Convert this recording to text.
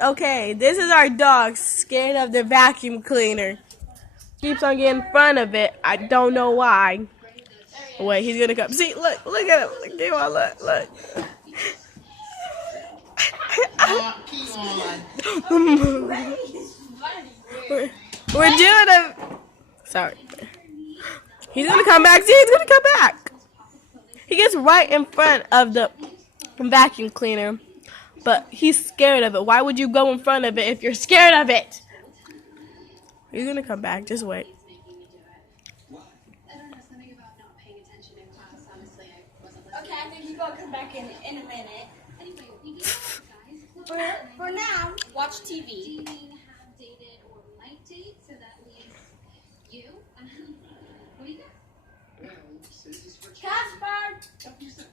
Okay, this is our dog, scared of the vacuum cleaner. Keeps on getting in front of it. I don't know why. Wait, he's gonna come. See, look at him. Look, give on, look. We're doing a. Sorry. He's gonna come back. See, he's gonna come back. He gets right in front of the vacuum cleaner, but he's scared of it. Why would you go in front of it if you're scared of it? He's gonna come back. Just wait. Okay, I think he's gonna come back in a minute. For now, watch TV. Casper!